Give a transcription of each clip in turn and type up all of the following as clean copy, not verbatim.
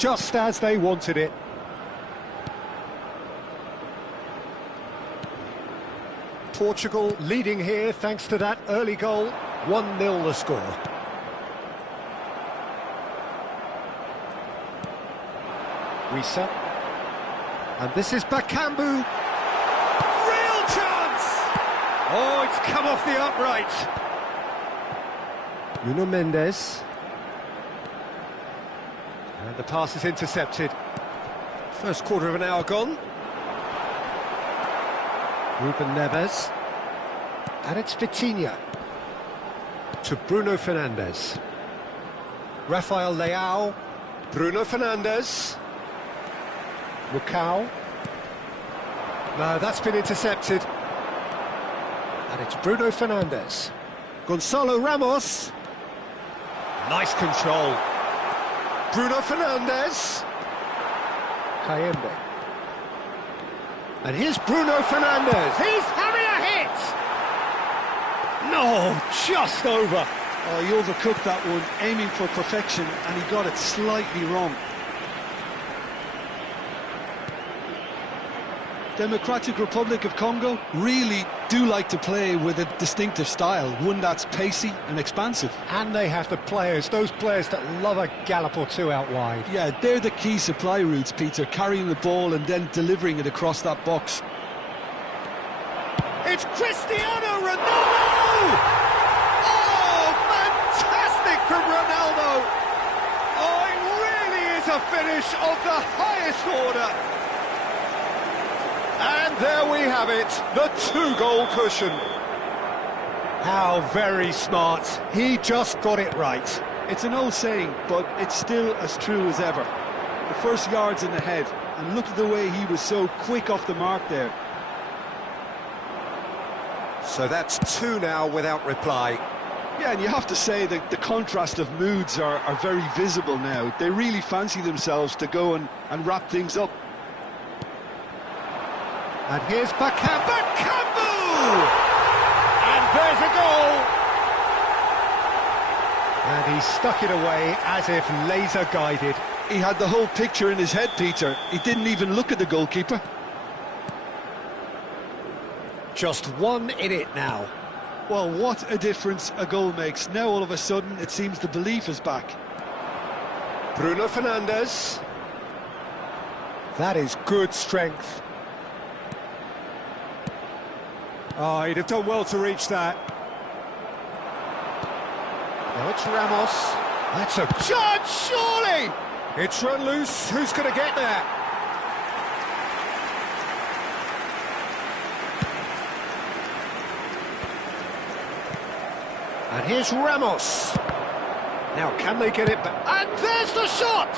just as they wanted it. Portugal leading here thanks to that early goal. 1-0 the score. Risa. And this is Bakambu. Real chance! Oh, it's come off the upright. Nuno Mendes. And the pass is intercepted. First quarter of an hour gone. Ruben Neves. And it's Vitinha. To Bruno Fernandes. Rafael Leao. Bruno Fernandes. Lucao. No, that's been intercepted. And it's Bruno Fernandes. Gonzalo Ramos. Nice control. Bruno Fernandes. Kayembe. And here's Bruno Fernandes. He's having a hit! No, just over. Oh, he overcooked that one, aiming for perfection, and he got it slightly wrong. Democratic Republic of Congo really do like to play with a distinctive style, one that's pacey and expansive. And they have the players, those players that love a gallop or two out wide. Yeah, they're the key supply routes, Peter, carrying the ball and then delivering it across that box. It's Cristiano Ronaldo! Oh, fantastic from Ronaldo! Oh, it really is a finish of the highest order. And there we have it, the 2-goal cushion. How very smart. He just got it right. It's an old saying, but it's still as true as ever. The first yard's in the head, and look at the way he was so quick off the mark there. So that's 2 now without reply. Yeah, and you have to say that the contrast of moods are very visible now. They really fancy themselves to go and wrap things up. And here's Bakambu! And there's a goal! And he stuck it away as if laser-guided. He had the whole picture in his head, Peter. He didn't even look at the goalkeeper. Just 1 in it now. Well, what a difference a goal makes. Now, all of a sudden, it seems the belief is back. Bruno Fernandes. That is good strength. Oh, he'd have done well to reach that. Now it's Ramos. That's a chance, surely! It's run loose. Who's going to get there? And here's Ramos. Now, can they get it back? And there's the shot!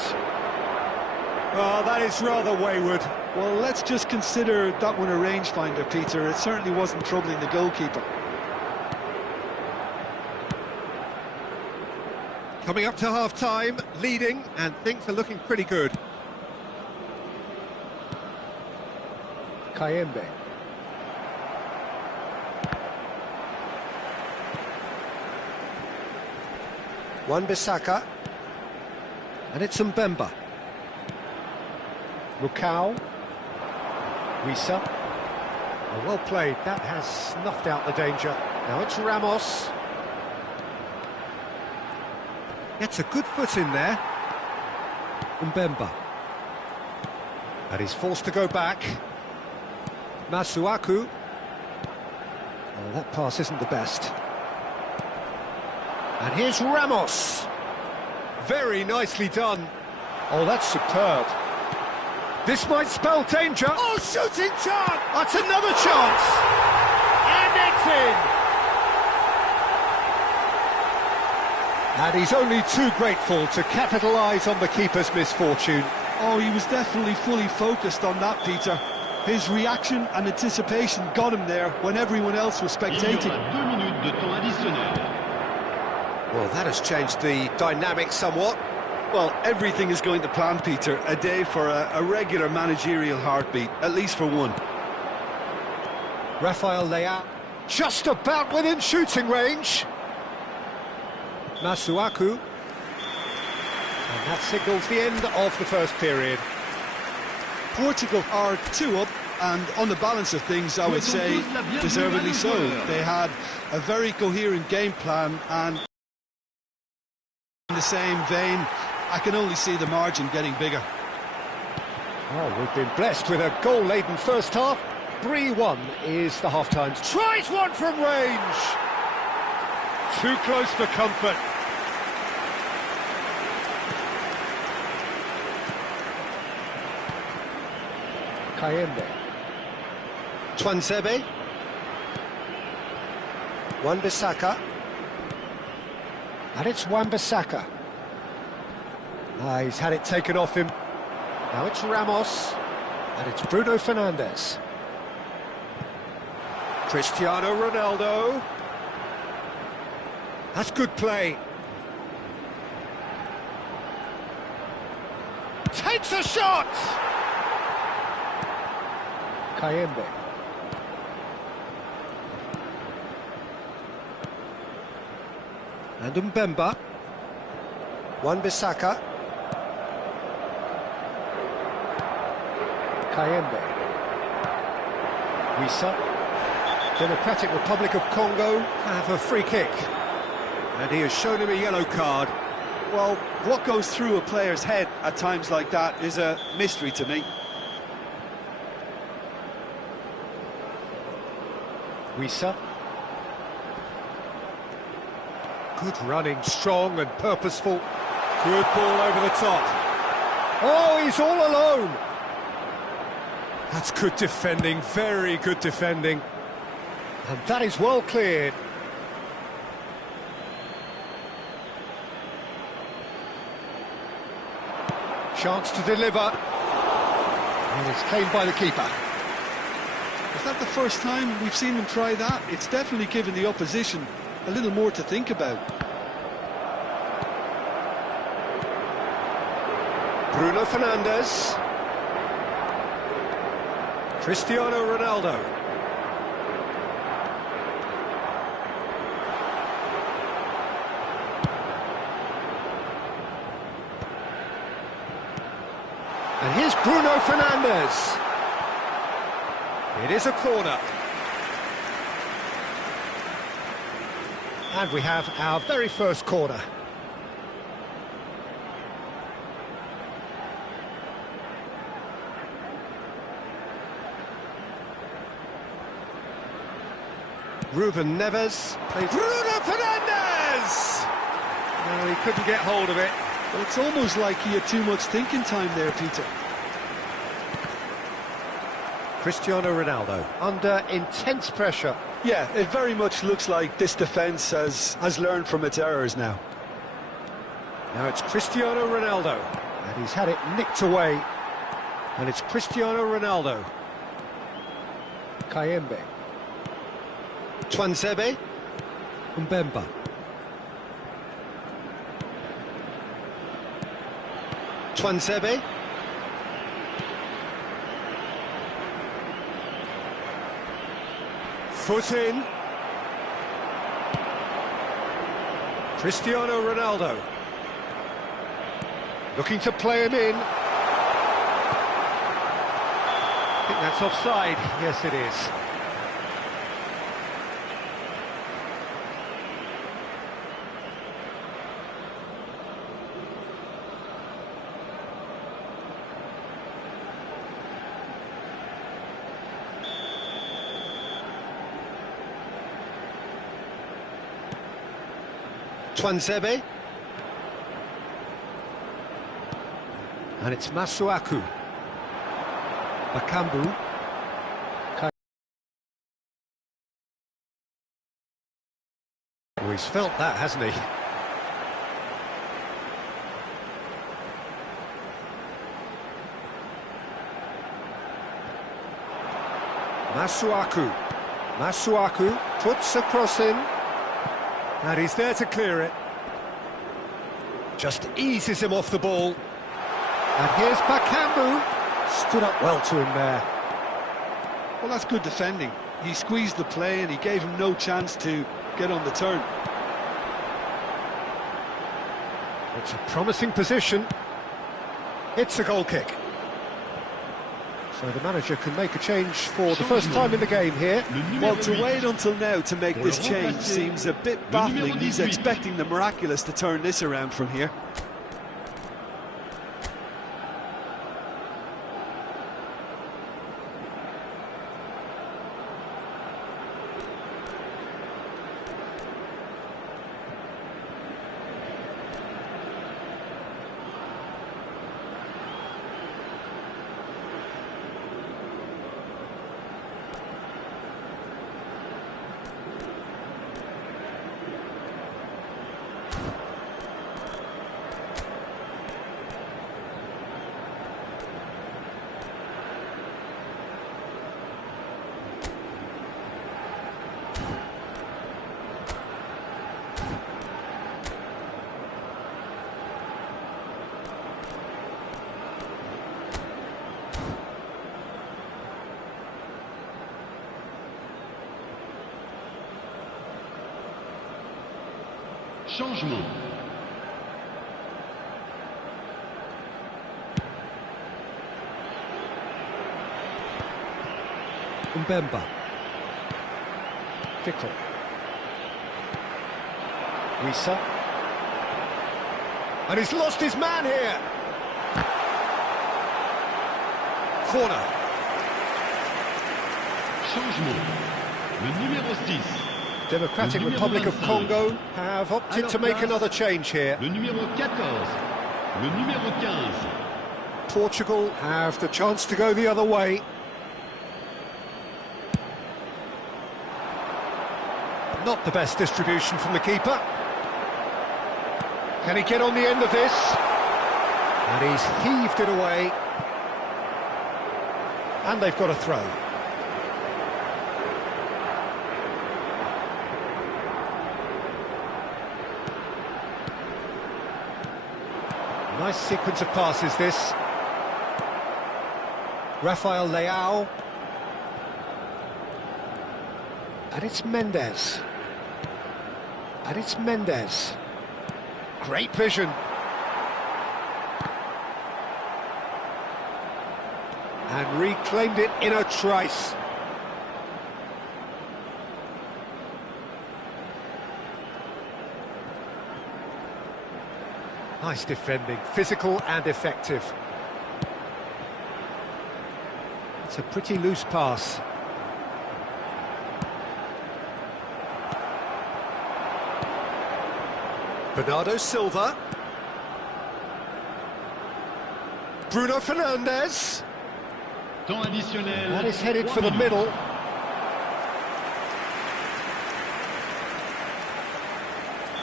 Oh, that is rather wayward. Well, let's just consider that one a rangefinder, Peter. It certainly wasn't troubling the goalkeeper. Coming up to half-time, leading, and things are looking pretty good. Kayembe. Wan-Bissaka. And it's Mbemba. Lucao. Risa. Oh, well played. That has snuffed out the danger. Now it's Ramos. Gets a good foot in there. Mbemba. And he's forced to go back. Masuaku. Oh, that pass isn't the best. And here's Ramos. Very nicely done. Oh, that's superb. This might spell danger. Oh, shooting chance! That's another chance! And it's in! And he's only too grateful to capitalise on the keeper's misfortune. Oh, he was definitely fully focused on that, Peter. His reaction and anticipation got him there when everyone else was spectating. Well, that has changed the dynamic somewhat. Well, everything is going to plan, Peter. A day for a regular managerial heartbeat, at least for one. Rafael Leao, just about within shooting range. Masuaku. And that signals the end of the first period. Portugal are 2 up, and on the balance of things, I would say deservedly so. They had a very coherent game plan, and in the same vein, I can only see the margin getting bigger. Oh, we've been blessed with a goal-laden first half. 3-1 is the half-time. Tries one from range! Too close for comfort. Kayembe. Twansebe. Wan-Bissaka. And it's Wan-Bissaka. He's had it taken off him. Now it's Ramos. And it's Bruno Fernandes. Cristiano Ronaldo. That's good play. Takes a shot! Kayembe. And Mbemba. Wan-Bissaka. Kayembe. Wissa. Democratic Republic of Congo have a free kick. And he has shown him a yellow card. Well, what goes through a player's head at times like that is a mystery to me. Wissa. Good running, strong and purposeful. Good ball over the top. Oh, he's all alone. That's good defending, very good defending. And that is well cleared. Chance to deliver. And it's claimed by the keeper. Is that the first time we've seen them try that? It's definitely given the opposition a little more to think about. Bruno Fernandes. Cristiano Ronaldo. And here's Bruno Fernandes. It is a corner. And we have our very first corner. Ruben Neves plays Bruno Fernandes! No, he couldn't get hold of it. Well, it's almost like he had too much thinking time there, Peter. Cristiano Ronaldo under intense pressure. Yeah, it very much looks like this defence has learned from its errors now. Now it's Cristiano Ronaldo, and he's had it nicked away. And it's Cristiano Ronaldo. Kayembe. Twansebe. Mbemba. Twansebe. Foot in. Cristiano Ronaldo. Looking to play him in. I think that's offside. Yes, it is. Twansebe. And it's Masuaku. Bakambu. Oh, he's felt that, hasn't he? Masuaku. Masuaku puts a cross in. And he's there to clear it. Just eases him off the ball. And here's Bakambu. Stood up well to him there. Well, that's good defending. He squeezed the play and he gave him no chance to get on the turn. It's a promising position. It's a goal kick. So the manager can make a change for the first time in the game here. Well, to wait until now to make this change seems a bit baffling. He's expecting the miraculous to turn this around from here. Changement. Mbemba. Fickle. Wissa. And he's lost his man here. Corner. Changement. Le numéro 6. Democratic Republic of Congo have opted to make another change here. Le numéro 14. Le numéro 15. Portugal have the chance to go the other way. Not the best distribution from the keeper. Can he get on the end of this? And he's heaved it away. And they've got a throw. Nice sequence of passes, this. Rafael Leao. And it's Mendes. And it's Mendes. Great vision. And reclaimed it in a trice. Nice defending, physical and effective. It's a pretty loose pass. Bernardo Silva. Bruno Fernandes. Temps additionnel. That is headed for the middle.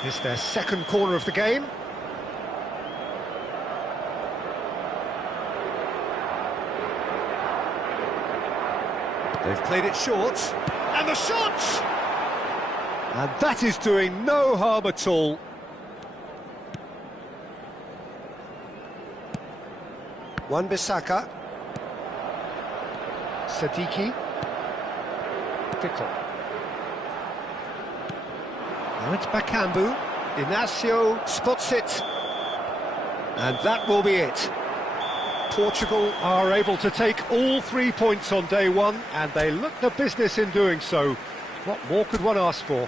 It's their second corner of the game. They've played it short, and the shot! And that is doing no harm at all. Wan-Bissaka. Sadiki. Fickle. Now it's Bakambu. Inacio spots it. And that will be it. Portugal are able to take all 3 points on day one, and they look the business in doing so. What more could one ask for?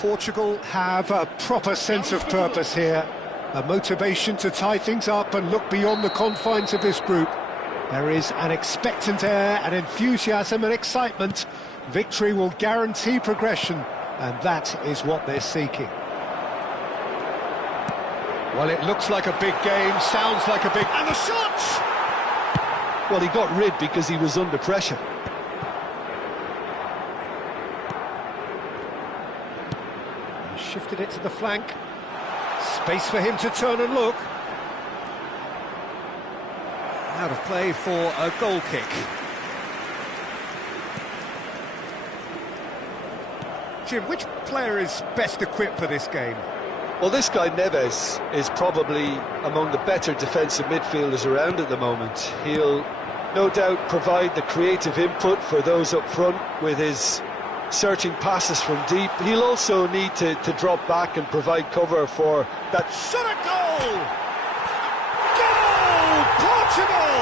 Portugal have a proper sense of purpose here, a motivation to tie things up and look beyond the confines of this group. There is an expectant air, an enthusiasm and excitement. Victory will guarantee progression, and that is what they're seeking. Well, it looks like a big game, sounds like a big... And the shot! Well, he got rid because he was under pressure. He shifted it to the flank. Space for him to turn and look. Out of play for a goal kick. Jim, which player is best equipped for this game? Well, this guy Neves is probably among the better defensive midfielders around at the moment. He'll no doubt provide the creative input for those up front with his searching passes from deep. He'll also need to drop back and provide cover for that. Shot a goal! Goal! Portugal!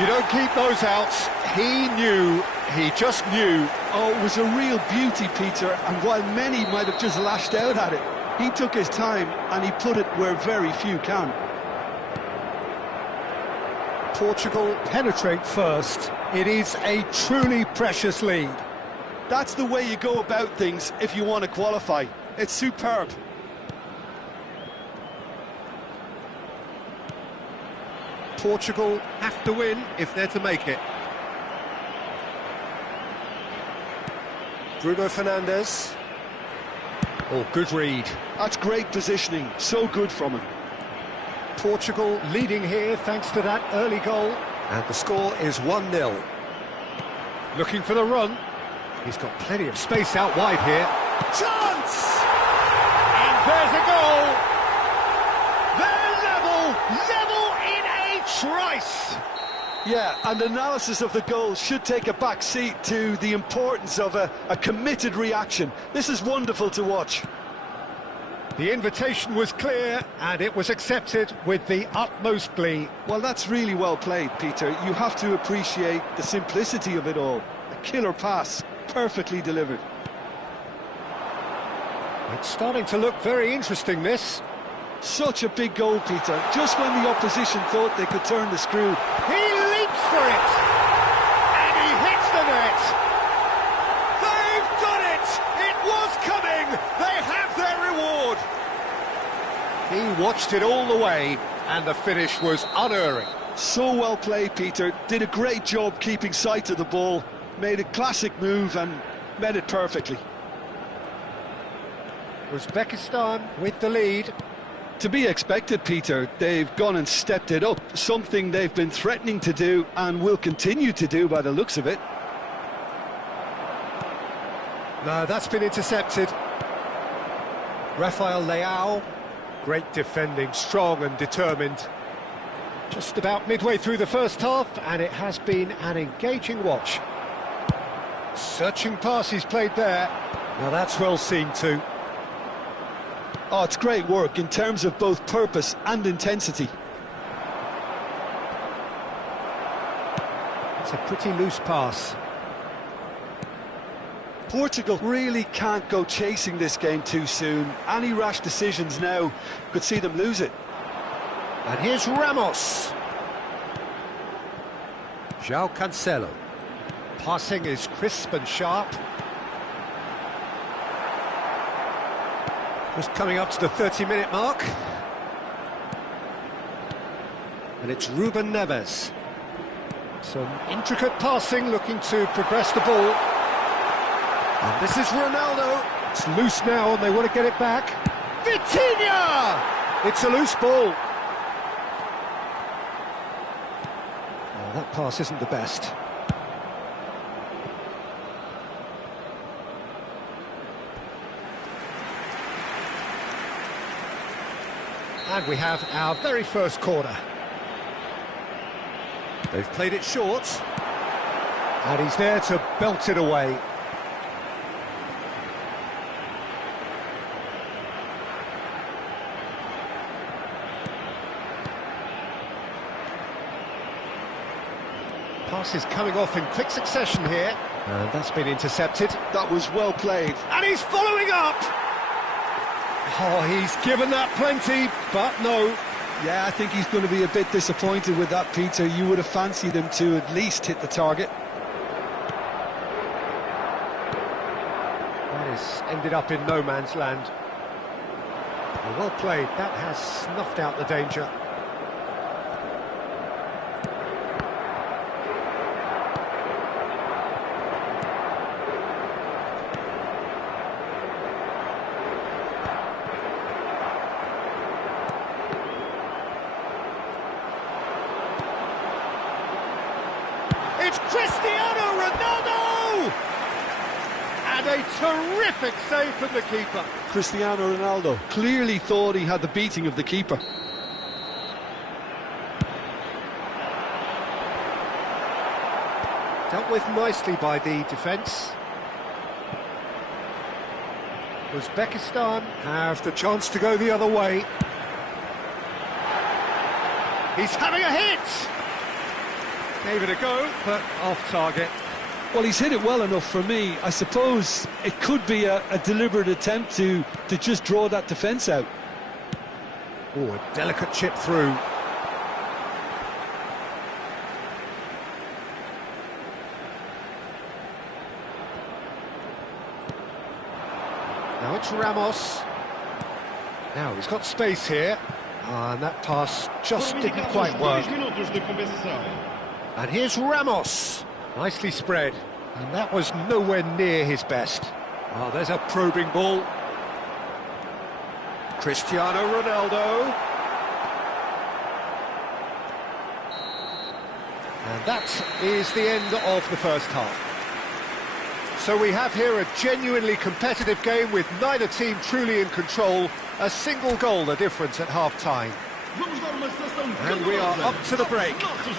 You don't keep those outs. He just knew. Oh, it was a real beauty, Peter, and while many might have just lashed out at it, he took his time and he put it where very few can. Portugal penetrate first. It is a truly precious lead. That's the way you go about things if you want to qualify. It's superb. Portugal have to win if they're to make it. Bruno Fernandes. Oh, good read. That's great positioning, so good from him. Portugal leading here thanks to that early goal. And the score is 1-0. Looking for the run. He's got plenty of space out wide here. Chance! And there's a goal! They're level in a trice! Yeah, and analysis of the goal should take a back seat to the importance of a committed reaction. This is wonderful to watch. The invitation was clear, and it was accepted with the utmost glee. Well, that's really well played, Peter. You have to appreciate the simplicity of it all. A killer pass, perfectly delivered. It's starting to look very interesting, this. Such a big goal, Peter. Just when the opposition thought they could turn the screw. He leaps for it! And he hits the net! They've done it! It was coming! They have their reward! He watched it all the way, and the finish was unerring. So well played, Peter. Did a great job keeping sight of the ball. Made a classic move and met it perfectly. Uzbekistan with the lead. To be expected, Peter. They've gone and stepped it up, something they've been threatening to do and will continue to do by the looks of it. No, that's been intercepted. Rafael Leao, great defending, strong and determined. Just about midway through the first half, and it has been an engaging watch. Searching pass he's played there. Now that's well seen too. Oh, it's great work in terms of both purpose and intensity. It's a pretty loose pass. Portugal really can't go chasing this game too soon. Any rash decisions now could see them lose it. And here's Ramos. João Cancelo. Passing is crisp and sharp. Just coming up to the 30-minute mark. And it's Ruben Neves. Some intricate passing, looking to progress the ball. And this is Ronaldo. It's loose now, and they want to get it back. Vitinha! It's a loose ball. Oh, that pass isn't the best. And we have our very first corner. They've played it short. And he's there to belt it away. Passes coming off in quick succession here. And that's been intercepted. That was well played. And he's following up! Oh, he's given that plenty, but no. Yeah, I think he's going to be a bit disappointed with that, Peter. You would have fancied him to at least hit the target. That has ended up in no man's land. Well played. That has snuffed out the danger. It's Cristiano Ronaldo! And a terrific save from the keeper. Cristiano Ronaldo clearly thought he had the beating of the keeper. Dealt with nicely by the defence. Uzbekistan have the chance to go the other way. He's having a hit! Gave it a go, but off target. Well, he's hit it well enough for me. I suppose it could be a deliberate attempt to just draw that defence out. Oh, a delicate chip through. Now it's Ramos. Now he's got space here. And that pass just didn't quite work. And here's Ramos. Nicely spread. And that was nowhere near his best. Oh, there's a probing ball. Cristiano Ronaldo. And that is the end of the first half. So we have here a genuinely competitive game with neither team truly in control. A single goal the difference at half-time. And we are up to the break.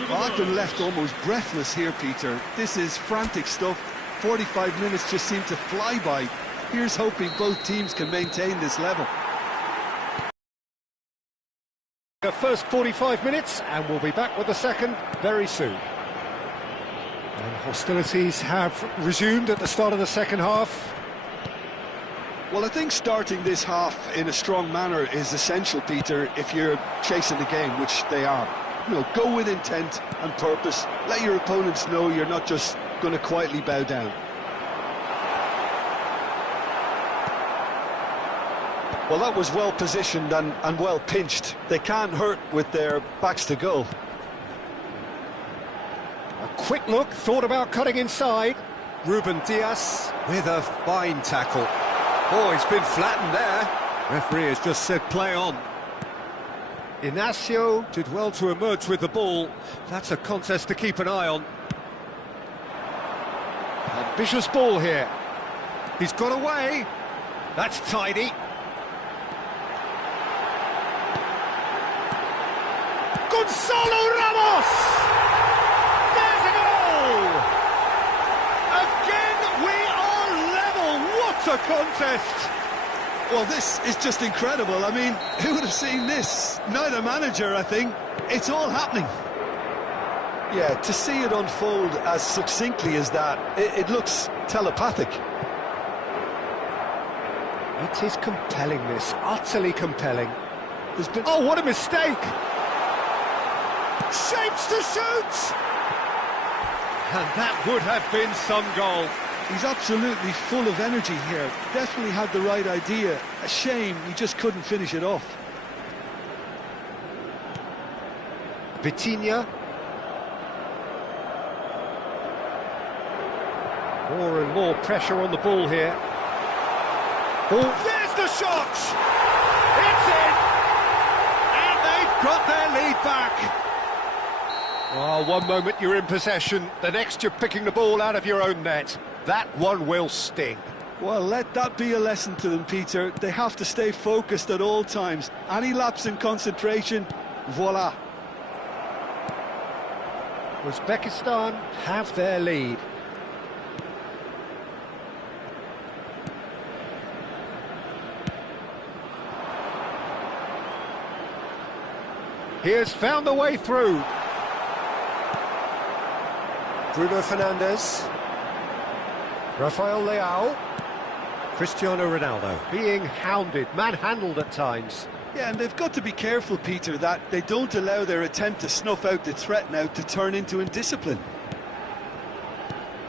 Well, I've been left almost breathless here, Peter. This is frantic stuff. 45 minutes just seem to fly by. Here's hoping both teams can maintain this level. The first 45 minutes, and we'll be back with the second very soon. And hostilities have resumed at the start of the second half. Well, I think starting this half in a strong manner is essential, Peter, if you're chasing the game, which they are. You know, go with intent and purpose. Let your opponents know you're not just going to quietly bow down. Well, that was well positioned and well pinched. They can't hurt with their backs to goal. A quick look, thought about cutting inside. Ruben Dias with a fine tackle. Oh, he's been flattened there. Referee has just said play on. Inacio did well to emerge with the ball. That's a contest to keep an eye on. Ambitious ball here. He's got away. That's tidy. Gonzalo Ramos! There's a goal! Again, we are level. What a contest! Well, this is just incredible. I mean, who would have seen this? Neither manager, I think. It's all happening. Yeah, to see it unfold as succinctly as that, it looks telepathic. It is compelling, this. Utterly compelling. Oh, what a mistake! Shapes to shoot! And that would have been some goal. He's absolutely full of energy here. Definitely had the right idea. A shame he just couldn't finish it off. Vitinha. More and more pressure on the ball here. Oh, there's the shot! It's in! And they've got their lead back. Oh, one moment you're in possession, the next you're picking the ball out of your own net. That one will sting. Well, let that be a lesson to them, Peter. They have to stay focused at all times. Any lapse in concentration, voila. Uzbekistan have their lead. He has found the way through. Bruno Fernandes. Rafael Leao. Cristiano Ronaldo being hounded, manhandled at times. Yeah, and they've got to be careful, Peter, that they don't allow their attempt to snuff out the threat now to turn into indiscipline.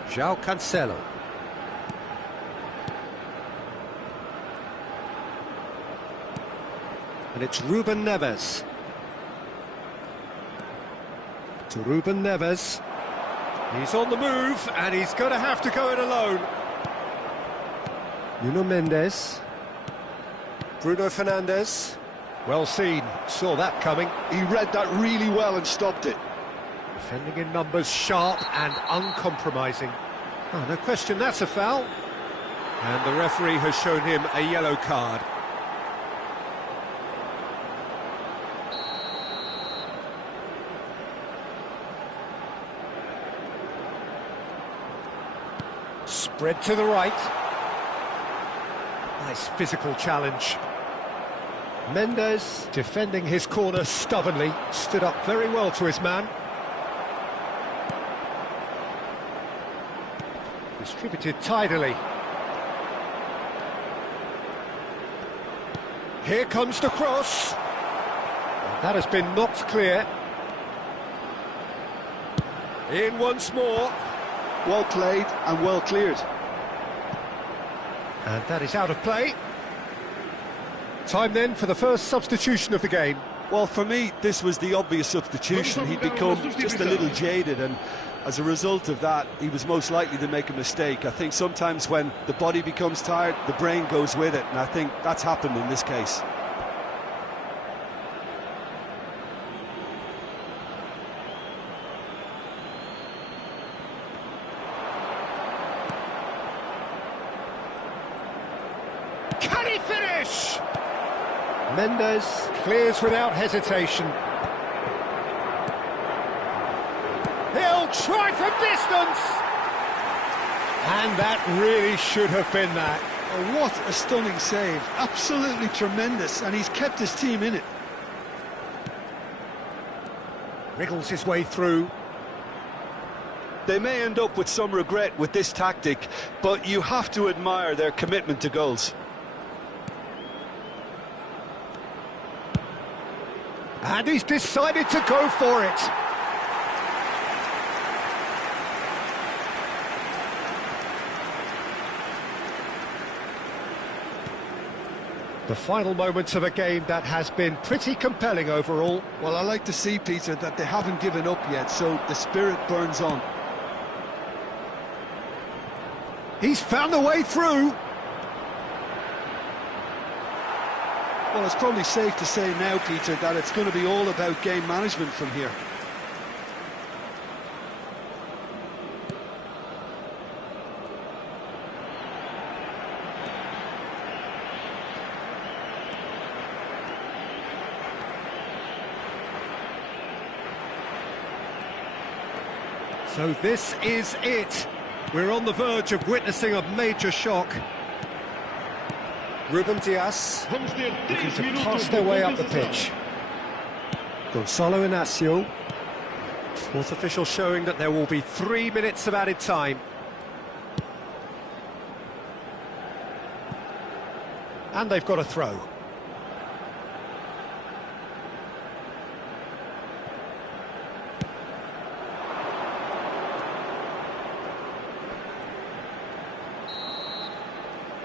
João Cancelo. And it's Ruben Neves. To Ruben Neves. He's on the move, and he's going to have to go it alone. Nuno Mendes. Bruno Fernandes. Well seen, saw that coming. He read that really well and stopped it. Defending in numbers, sharp and uncompromising. Oh, no question, that's a foul. And the referee has shown him a yellow card. Spread to the right. Nice physical challenge. Mendes, defending his corner stubbornly, stood up very well to his man. Distributed tidily. Here comes the cross. That has been knocked clear. In once more. Well played and well cleared. And that is out of play. Time then for the first substitution of the game. Well, for me, this was the obvious substitution. He'd become just a little jaded, and as a result of that, he was most likely to make a mistake. I think sometimes when the body becomes tired, the brain goes with it, and I think that's happened in this case. Can he finish? Mendes clears without hesitation. He'll try from distance! And that really should have been that. Oh, what a stunning save. Absolutely tremendous, and he's kept his team in it. Wriggles his way through. They may end up with some regret with this tactic, but you have to admire their commitment to goals. And he's decided to go for it. The final moments of a game that has been pretty compelling overall. Well, I like to see, Peter, that they haven't given up yet, so the spirit burns on. He's found a way through. Well, it's probably safe to say now, Peter, that it's going to be all about game management from here. So this is it. We're on the verge of witnessing a major shock. Ruben Dias looking to pass their way up the pitch. Gonzalo Inacio. Fourth official showing that there will be 3 minutes of added time. And they've got a throw.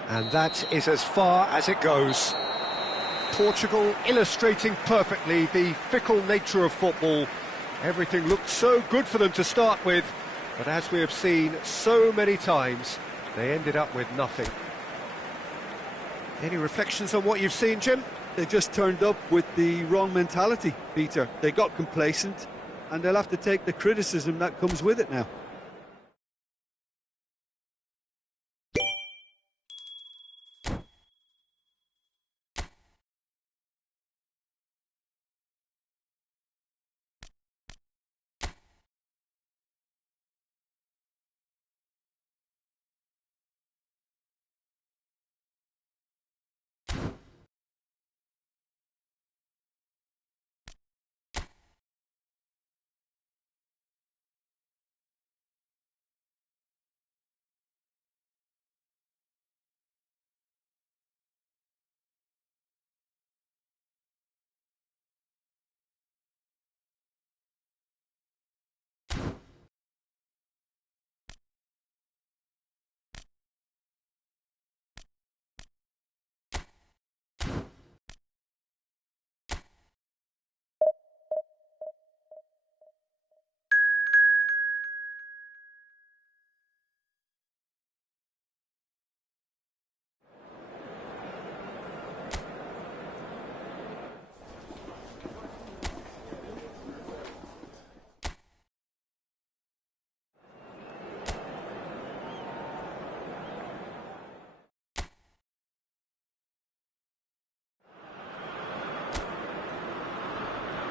And that is as far as it goes. Portugal illustrating perfectly the fickle nature of football. Everything looked so good for them to start with, but as we have seen so many times, they ended up with nothing. Any reflections on what you've seen, Jim? They just turned up with the wrong mentality, Peter. They got complacent, and they'll have to take the criticism that comes with it now.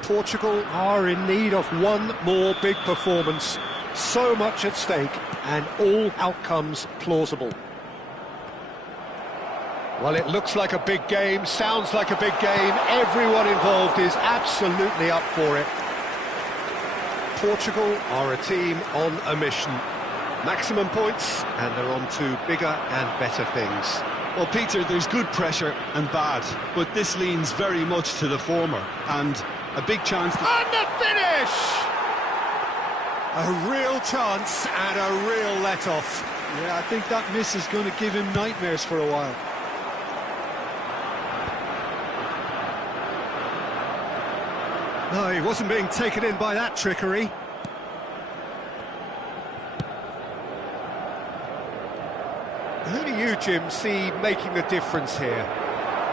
Portugal are in need of one more big performance. So much at stake, and all outcomes plausible. Well, it looks like a big game, sounds like a big game. Everyone involved is absolutely up for it. Portugal are a team on a mission. Maximum points, and they're on to bigger and better things. Well, Peter, there's good pressure and bad, but this leans very much to the former, and a big chance to... And the finish! A real chance and a real let-off. Yeah, I think that miss is going to give him nightmares for a while. No, he wasn't being taken in by that trickery. Who do you, Jim, see making the difference here?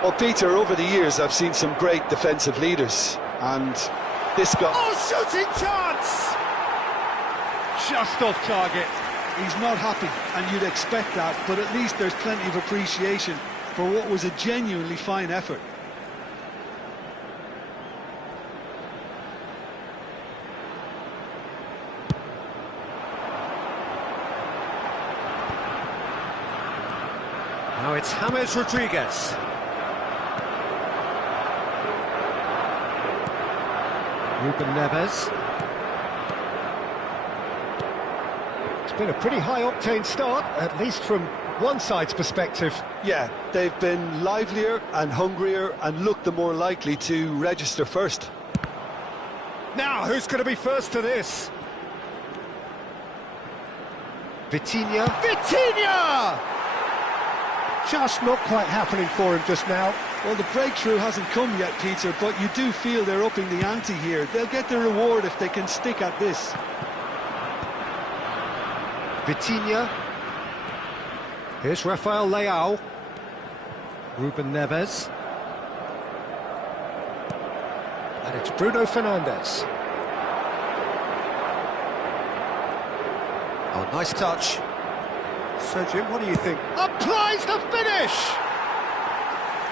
Well, Peter, over the years I've seen some great defensive leaders, and this guy... Oh, shooting chance! Just off target. He's not happy, and you'd expect that, but at least there's plenty of appreciation for what was a genuinely fine effort. Now it's James Rodriguez. Ruben Neves. It's been a pretty high-octane start, at least from one side's perspective. Yeah, they've been livelier and hungrier and looked the more likely to register first. Now, who's going to be first to this? Vitinha. Vitinha! Just not quite happening for him just now. Well, the breakthrough hasn't come yet, Peter, but you do feel they're upping the ante here. They'll get the reward if they can stick at this. Vitinha. Here's Rafael Leao. Ruben Neves. And it's Bruno Fernandes. Oh, nice touch. So, Jim, what do you think? Applies the finish!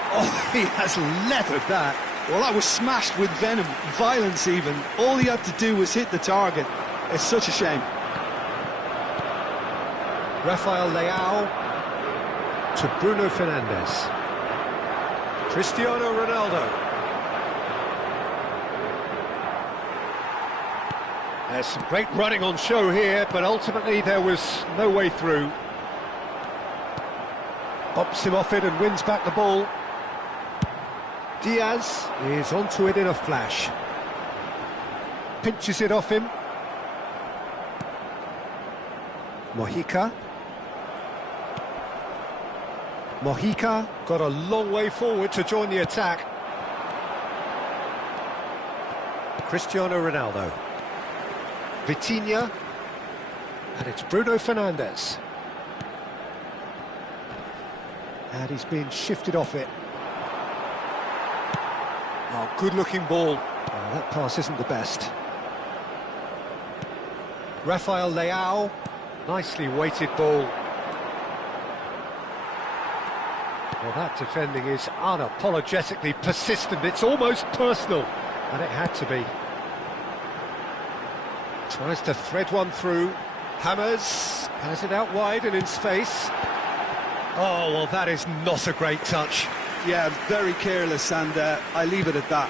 Oh, he has leathered that. Well, that was smashed with venom, violence even. All he had to do was hit the target. It's such a shame. Rafael Leao to Bruno Fernandes. Cristiano Ronaldo. There's some great running on show here, but ultimately there was no way through. Bops him off it and wins back the ball. Diaz is onto it in a flash. Pinches it off him. Mojica. Mojica got a long way forward to join the attack. Cristiano Ronaldo. Vitinha. And it's Bruno Fernandes. And he's being shifted off it. Oh, good-looking ball. Oh, that pass isn't the best. Rafael Leao. Nicely weighted ball. Well, that defending is unapologetically persistent. It's almost personal. And it had to be. Tries to thread one through. James has it out wide and in space. Oh, well, that is not a great touch. Yeah, very careless, and I leave it at that.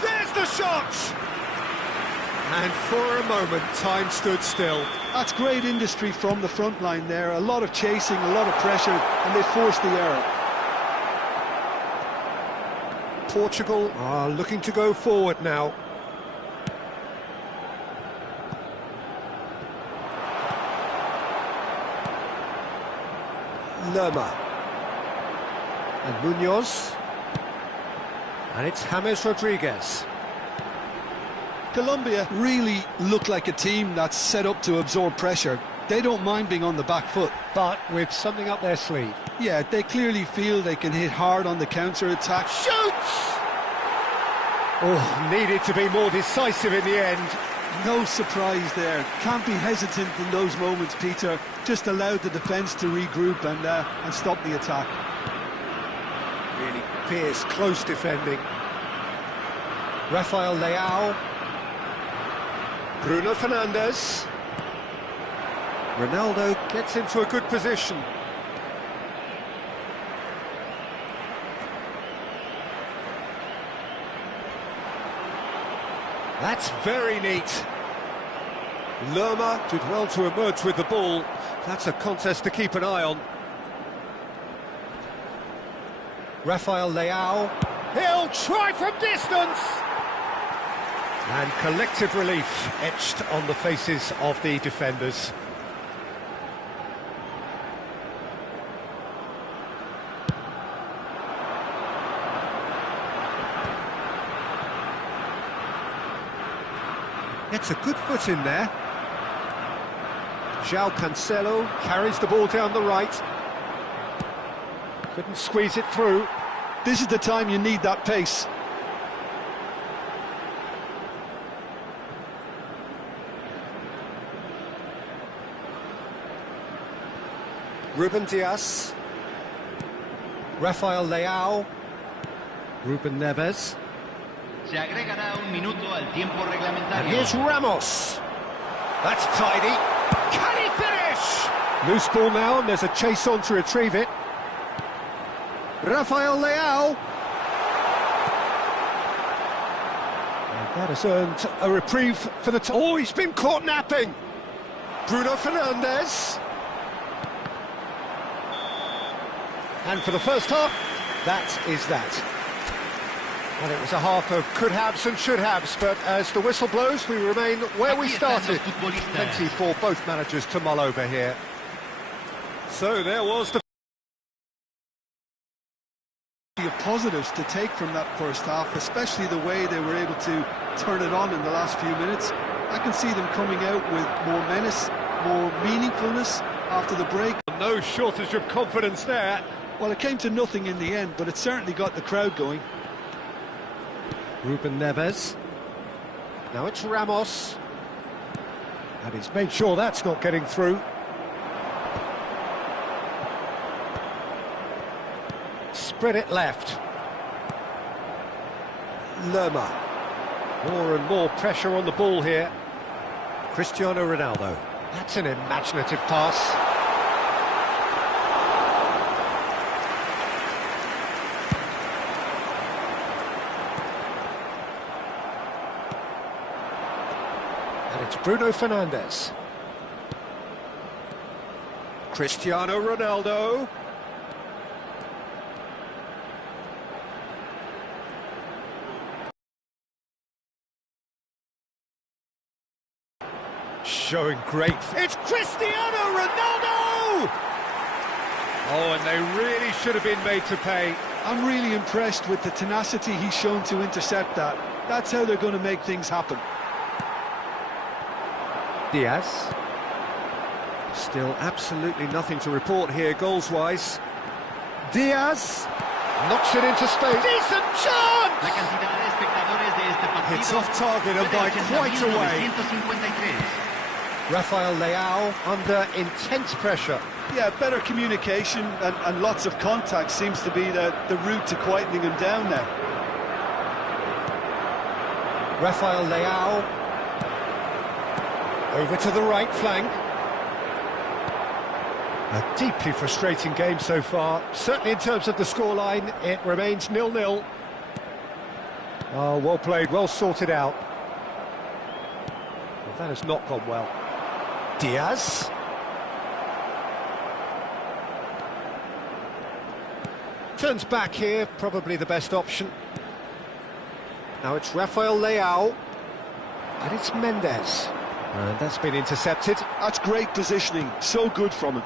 There's the shot! And for a moment, time stood still. That's great industry from the front line there. A lot of chasing, a lot of pressure, and they forced the error. Portugal are looking to go forward now. Lerma. And Munoz. And it's James Rodriguez. Colombia really look like a team that's set up to absorb pressure. They don't mind being on the back foot. But with something up their sleeve. Yeah, they clearly feel they can hit hard on the counter-attack. Shoots! Oh, needed to be more decisive in the end. No surprise there. Can't be hesitant in those moments, Peter. Just allowed the defence to regroup and stop the attack. Really fierce, close defending. Rafael Leao. Bruno Fernandes. Ronaldo gets into a good position. That's very neat. Lerma did well to emerge with the ball. That's a contest to keep an eye on. Rafael Leao. He'll try from distance! And collective relief etched on the faces of the defenders. Gets a good foot in there. João Cancelo carries the ball down the right. Couldn't squeeze it through. This is the time you need that pace. Ruben Dias. Rafael Leao. Ruben Neves. Se agregará un minuto al tiempo And reglamentario. here's Ramos. That's tidy. Can he finish? Loose ball now, and there's a chase on to retrieve it. Rafael Leao. And that has earned a reprieve for the... Oh, he's been caught napping. Bruno Fernandes. And for the first half, that is that. Well, it was a half of could-haves and should-haves, but as the whistle blows, we remain where we started. Plenty for both managers to mull over here. So there was the... Of positives to take from that first half, especially the way they were able to turn it on in the last few minutes. I can see them coming out with more menace, more meaningfulness after the break. No shortage of confidence there. Well, it came to nothing in the end, but it certainly got the crowd going. Ruben Neves. Now it's Ramos. And he's made sure that's not getting through. Spread it left. Lerma. More and more pressure on the ball here. Cristiano Ronaldo. That's an imaginative pass. And it's Bruno Fernandes. Cristiano Ronaldo. Showing great... It's Cristiano Ronaldo! Oh, and they really should have been made to pay. I'm really impressed with the tenacity he's shown to intercept that. That's how they're going to make things happen. Diaz. Still absolutely nothing to report here, goals-wise. Diaz knocks it into space. Decent chance! La cantidad de espectadores de este partido It's off target and by quite a way. 153. Rafael Leao under intense pressure. Yeah, better communication and lots of contact seems to be the route to quietening him down now. Rafael Leao. Over to the right flank. A deeply frustrating game so far. Certainly in terms of the scoreline, it remains 0-0. Oh, well played, well sorted out. Well, that has not gone well. Diaz. Turns back here, probably the best option. Now it's Rafael Leao. And it's Mendes. And that's been intercepted. That's great positioning, so good from him.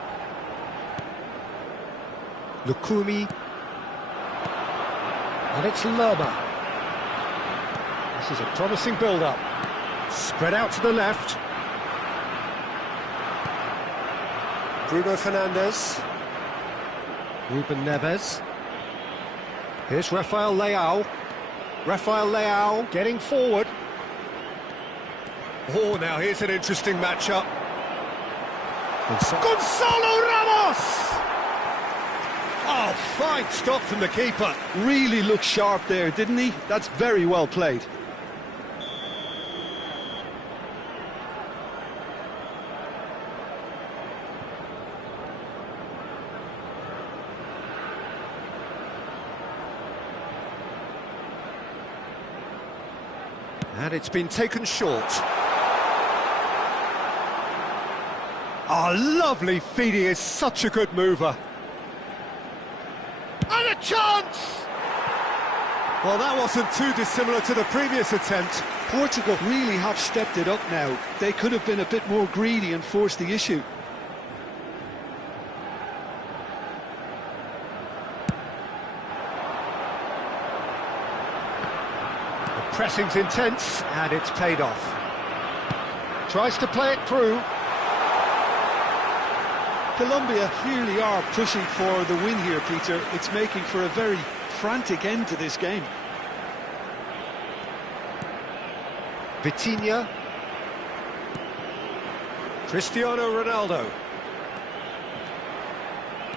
Lukumi. And it's Lerma. This is a promising build-up. Spread out to the left. Bruno Fernandes. Ruben Neves. Here's Rafael Leao. Rafael Leao getting forward. Oh, now here's an interesting matchup. Gonzalo Ramos! Oh, fine stop from the keeper. Really looked sharp there, didn't he? That's very well played. And it's been taken short. Oh, lovely feed, he is such a good mover. And a chance! Well, that wasn't too dissimilar to the previous attempt. Portugal really have stepped it up now. They could have been a bit more greedy and forced the issue. The pressing's intense, and it's paid off. Tries to play it through. Colombia clearly are pushing for the win here, Peter. It's making for a very frantic end to this game. Vitinha. Cristiano Ronaldo.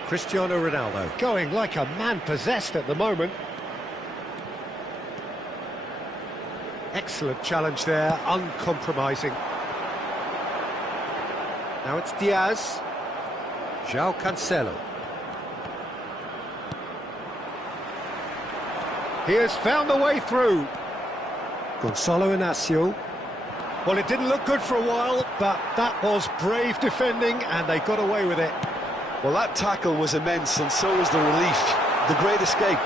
Cristiano Ronaldo going like a man possessed at the moment. Excellent challenge there, uncompromising. Now it's Diaz. João Cancelo. He has found the way through. Gonzalo Inacio. Well, it didn't look good for a while, but that was brave defending, and they got away with it. Well, that tackle was immense, and so was the relief. The great escape.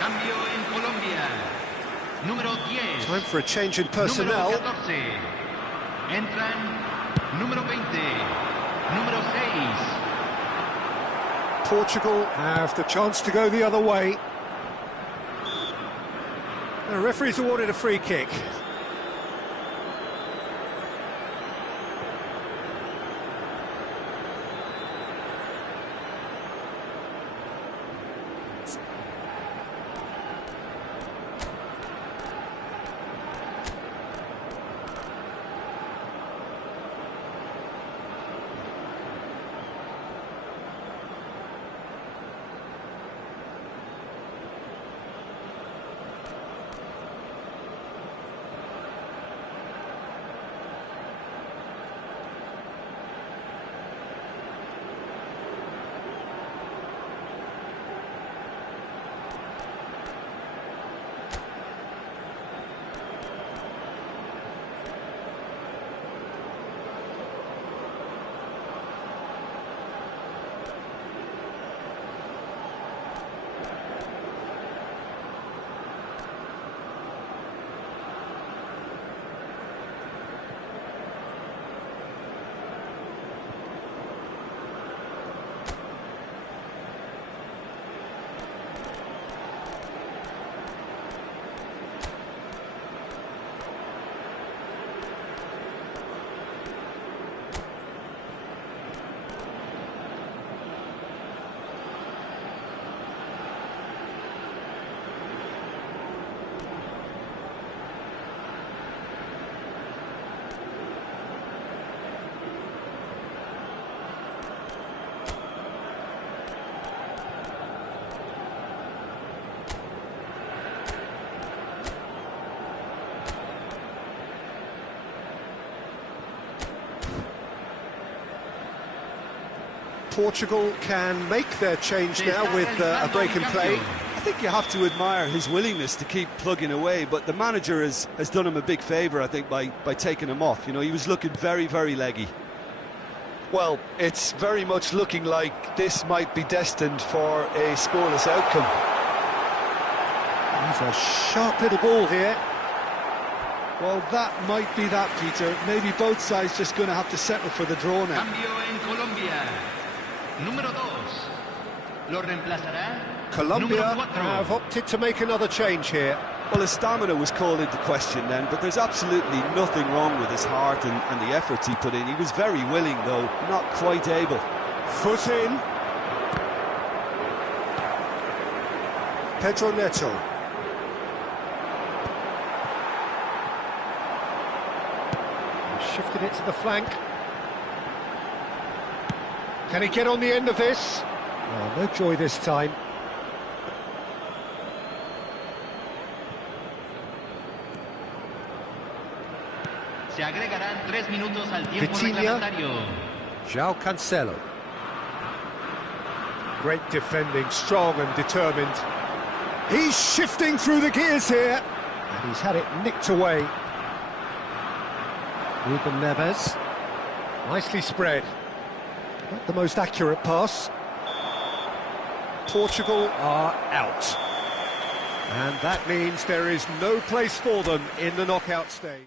Cambio en Colombia. Número 10. Time for a change in personnel. Número 14. Entran número 20. Número 6. Portugal have the chance to go the other way. The referee's awarded a free kick. Portugal can make their change now with a break in play. I think you have to admire his willingness to keep plugging away, but the manager has done him a big favour, I think, by taking him off. You know, he was looking very, very leggy. Well, it's very much looking like this might be destined for a scoreless outcome. He's a sharp little ball here. Well, that might be that, Peter. Maybe both sides just going to have to settle for the draw now. Cambio en Colombia. Número 2. Lo reemplazará. Colombia Número 4. have opted to make another change here. Well, his stamina was called into question then, but there's absolutely nothing wrong with his heart and the efforts he put in. He was very willing, though, not quite able. Foot in. Pedro Neto. Shifted it to the flank. Can he get on the end of this? Oh, no joy this time. Se agregarán 3 minutos al tiempo Vitinha. reglamentario. João Cancelo. Great defending, strong and determined. He's shifting through the gears here. And he's had it nicked away. Ruben Neves. Nicely spread. Not the most accurate pass. Portugal are out. And that means there is no place for them in the knockout stage.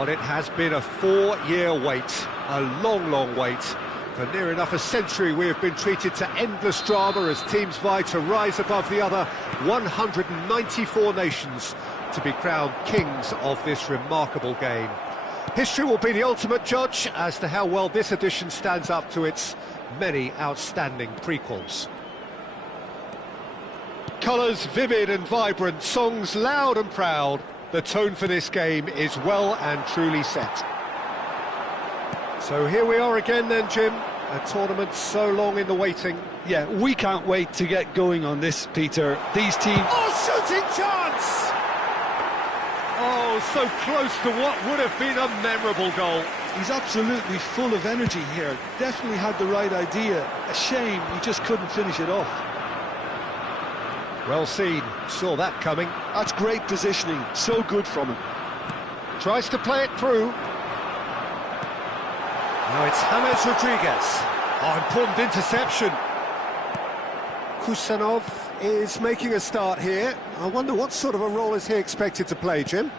Well, it has been a 4-year wait, a long, long wait. For near enough a century, we have been treated to endless drama as teams vie to rise above the other 194 nations to be crowned kings of this remarkable game. History will be the ultimate judge as to how well this edition stands up to its many outstanding prequels. Colours vivid and vibrant, songs loud and proud. The tone for this game is well and truly set. So here we are again then, Jim. A tournament so long in the waiting. Yeah, we can't wait to get going on this, Peter. These teams... Oh, shooting chance! Oh, so close to what would have been a memorable goal. He's absolutely full of energy here. Definitely had the right idea. A shame he just couldn't finish it off. Well seen, saw that coming. That's great positioning, so good from him. Tries to play it through. Now it's James Rodriguez. Oh, important interception. Kusanov is making a start here. I wonder what sort of a role is he expected to play, Jim?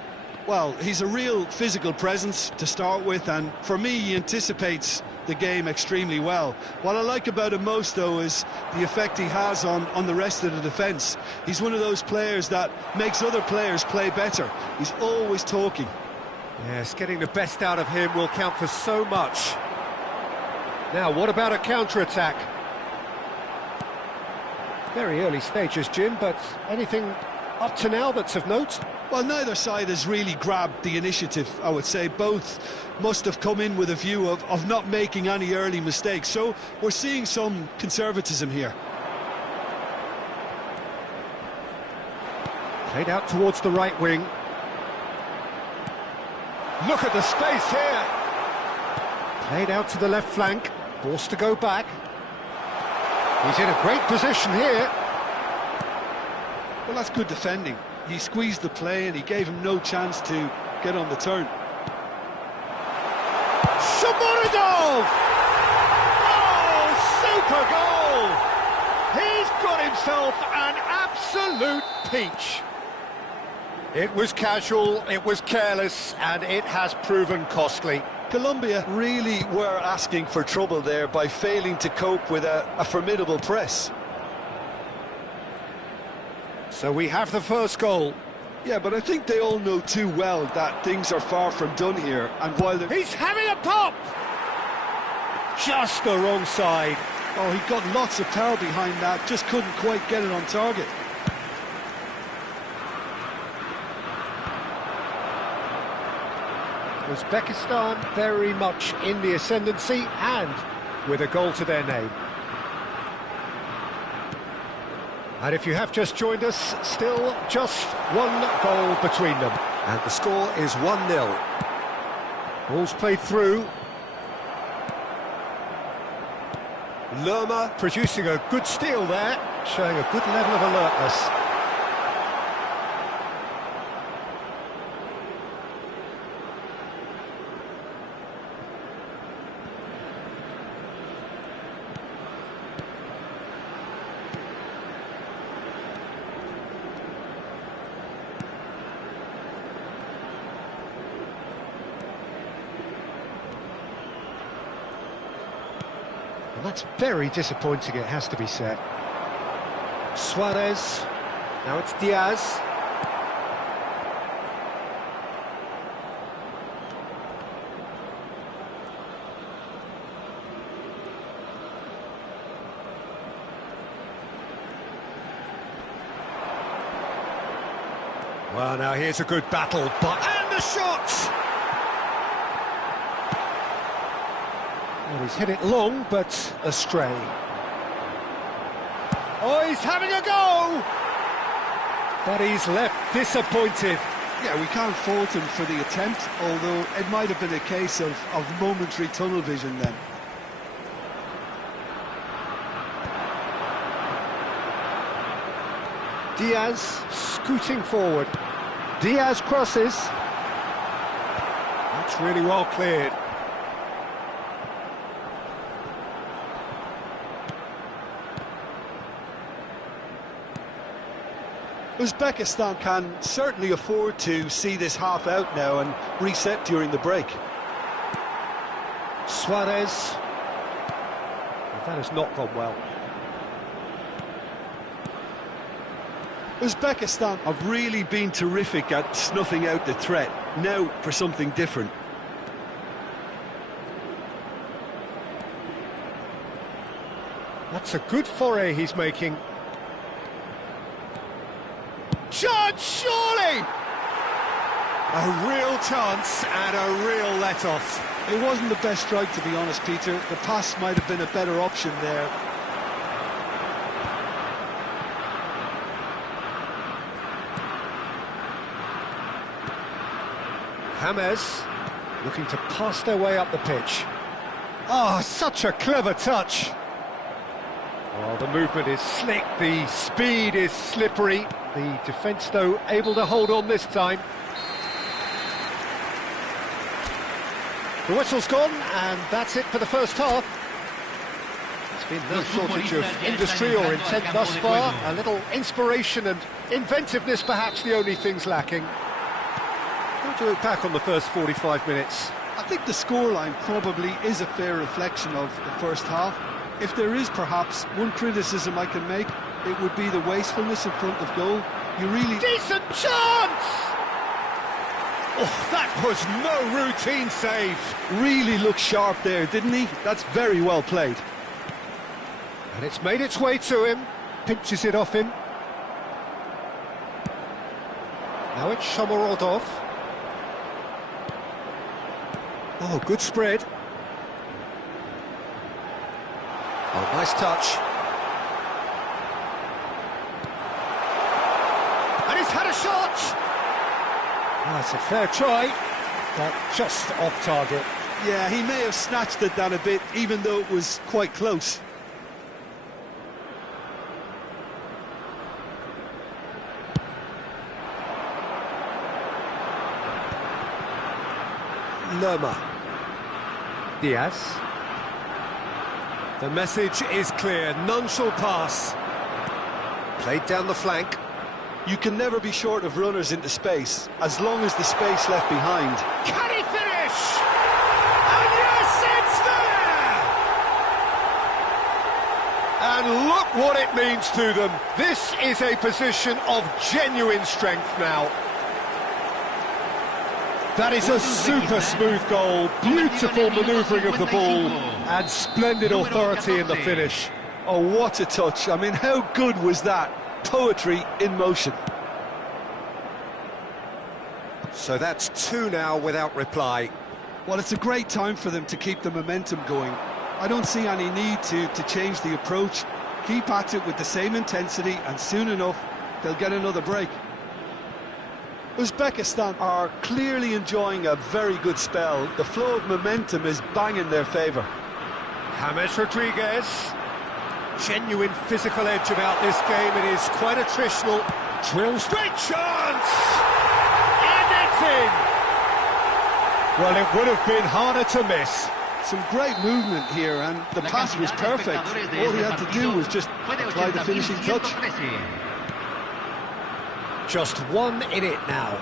Well, he's a real physical presence to start with, and for me, he anticipates the game extremely well. What I like about him most, though, is the effect he has on the rest of the defence. He's one of those players that makes other players play better. He's always talking. Yes, getting the best out of him will count for so much. Now, what about a counter-attack? Very early stages, Jim, but anything up to now that's of note? Well, neither side has really grabbed the initiative, I would say. Both must have come in with a view of not making any early mistakes, so we're seeing some conservatism here. Played out towards the right wing. Look at the space here. Played out to the left flank, forced to go back. He's in a great position here. Well, that's good defending. He squeezed the play and he gave him no chance to get on the turn. Shamuradov! Oh, super goal! He's got himself an absolute peach. It was casual, it was careless, and it has proven costly. Colombia really were asking for trouble there by failing to cope with a formidable press. So we have the first goal. Yeah, but I think they all know too well that things are far from done here, and while they're... He's having a pop! Just the wrong side. Oh, he got lots of power behind that, just couldn't quite get it on target. Uzbekistan very much in the ascendancy and with a goal to their name. And if you have just joined us, still just one goal between them. And the score is 1-0. Ball's played through. Lerma producing a good steal there, showing a good level of alertness. And that's very disappointing, it has to be said. Suarez, now it's Diaz. Well, now here's a good battle, and the shot! Well, he's hit it long, but astray. Oh, he's having a go! But he's left disappointed. Yeah, we can't fault him for the attempt, although it might have been a case of momentary tunnel vision then. Diaz scooting forward. Diaz crosses. That's really well cleared. Uzbekistan can certainly afford to see this half out now and reset during the break. Suarez. That has not gone well. Uzbekistan have really been terrific at snuffing out the threat. Now for something different. That's a good foray he's making. Chance, surely! A real chance and a real let-off. It wasn't the best strike, to be honest, Peter. The pass might have been a better option there. James looking to pass their way up the pitch. Oh, such a clever touch. Oh, the movement is slick, the speed is slippery. The defence, though, able to hold on this time. The whistle's gone, and that's it for the first half. There's been no shortage of industry or intent thus far. A little inspiration and inventiveness, perhaps the only things lacking. How do you look back on the first 45 minutes? I think the scoreline probably is a fair reflection of the first half. If there is perhaps one criticism I can make, it would be the wastefulness in front of goal. You really... Decent chance! Oh, that was no routine save. Really looked sharp there, didn't he? That's very well played. And it's made its way to him. Pinches it off him. Now it's Shomorodov. Oh, good spread. Oh, nice touch. And he's had a shot! Oh, that's a fair try, but just off target. Yeah, he may have snatched it down a bit, even though it was quite close. Lerma. Diaz. The message is clear, none shall pass. Played down the flank. You can never be short of runners into space, as long as the space left behind. Can he finish? And yes, it's there! And look what it means to them. This is a position of genuine strength now. That is a super smooth goal, beautiful manoeuvring of the ball, and splendid authority in the finish. Oh, what a touch. I mean, how good was that? Poetry in motion. So that's two now without reply. Well, it's a great time for them to keep the momentum going. I don't see any need to change the approach. Keep at it with the same intensity, and soon enough, they'll get another break. Uzbekistan are clearly enjoying a very good spell. The flow of momentum is bang in their favour. James Rodriguez. Genuine physical edge about this game. It is quite attritional. Drills. Great chance! And it's in! Well, it would have been harder to miss. Some great movement here, and the pass was perfect. All he had to do was just apply the finishing touch. Just one in it now.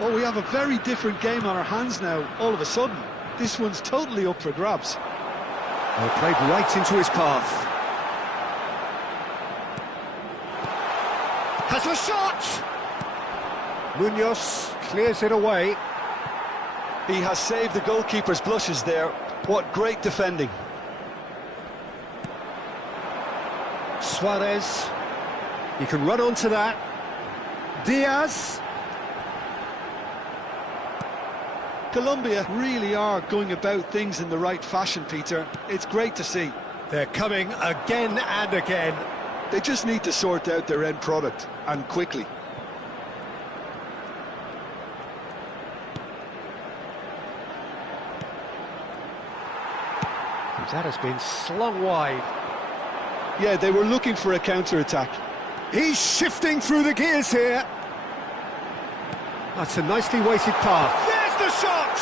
Oh, we have a very different game on our hands now, all of a sudden. This one's totally up for grabs. Well, played right into his path. Has a shot! Munoz clears it away. He has saved the goalkeeper's blushes there. What great defending. Suarez. He can run onto that. Diaz. Colombia really are going about things in the right fashion, Peter. It's great to see. They're coming again and again. They just need to sort out their end product, and quickly. That has been slung wide. Yeah, they were looking for a counter-attack. He's shifting through the gears here. That's a nicely weighted pass. There's the shot!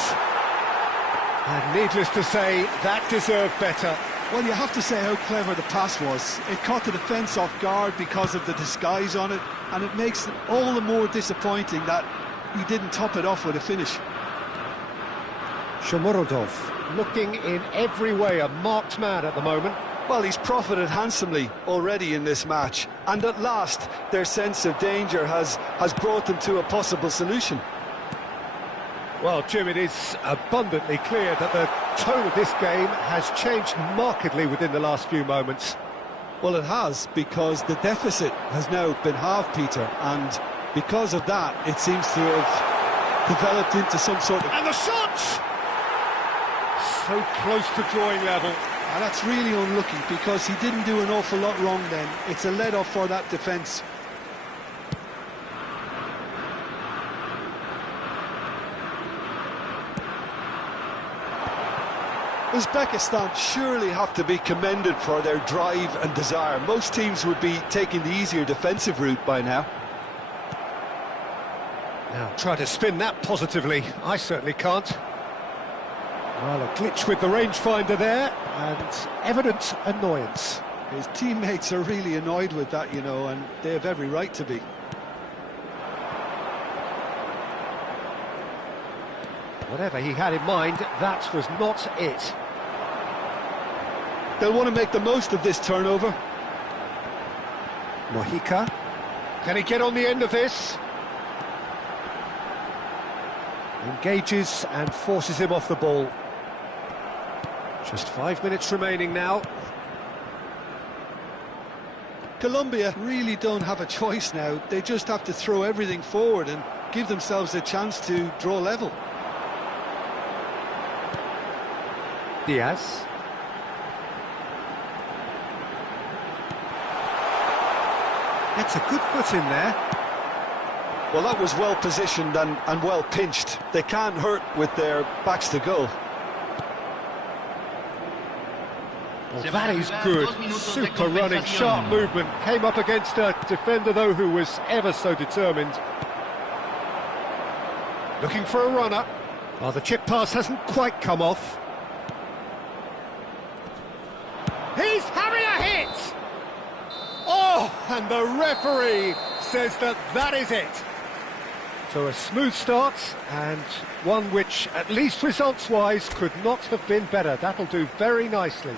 And needless to say, that deserved better. Well, you have to say how clever the pass was. It caught the defence off guard because of the disguise on it, and it makes it all the more disappointing that he didn't top it off with a finish. Shomurodov looking in every way a marked man at the moment. Well, he's profited handsomely already in this match, and at last their sense of danger has brought them to a possible solution. Well, Jim, it is abundantly clear that the tone of this game has changed markedly within the last few moments. Well, it has, because the deficit has now been halved, Peter, and because of that, it seems to have developed into some sort of... And the shot! So close to drawing level. And that's really unlucky, because he didn't do an awful lot wrong then. It's a let-off for that defence. Uzbekistan surely have to be commended for their drive and desire. Most teams would be taking the easier defensive route by now. Now, try to spin that positively. I certainly can't. Well, a glitch with the rangefinder there, and evident annoyance. His teammates are really annoyed with that, you know, and they have every right to be. Whatever he had in mind, that was not it. They'll want to make the most of this turnover. Mojica. Can he get on the end of this? Engages and forces him off the ball. Just 5 minutes remaining now. Colombia really don't have a choice now. They just have to throw everything forward and give themselves a chance to draw level. Diaz. Gets a good foot in there. Well, that was well positioned and well pinched. They can't hurt with their backs to goal. Well, that is good. Super running, sharp movement. Came up against a defender, though, who was ever so determined. Looking for a runner. Oh, the chip pass hasn't quite come off. He's having a hit! Oh, and the referee says that that is it. So a smooth start, and one which, at least results-wise, could not have been better. That'll do very nicely.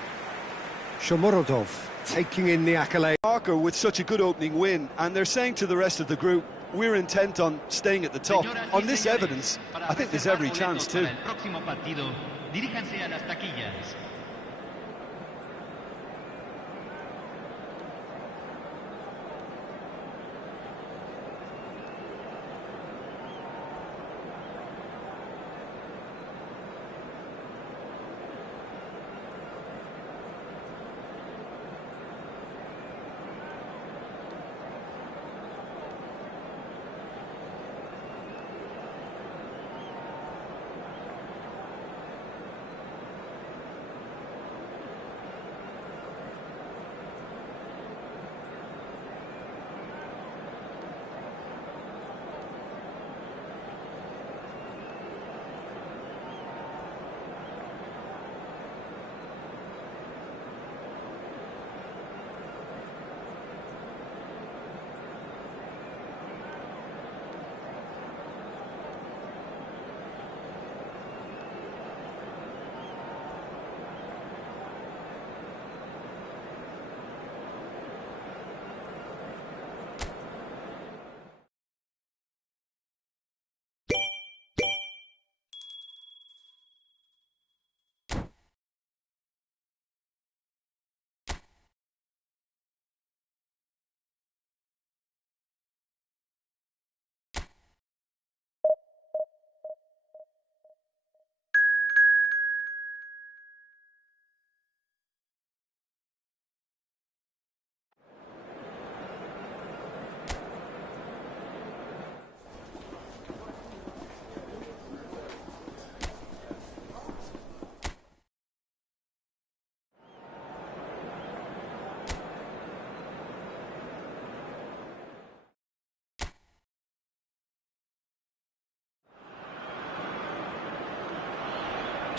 Shomurodov taking in the accolade. Parker with such a good opening win, and they're saying to the rest of the group, we're intent on staying at the top. On this evidence, I think there's every chance too.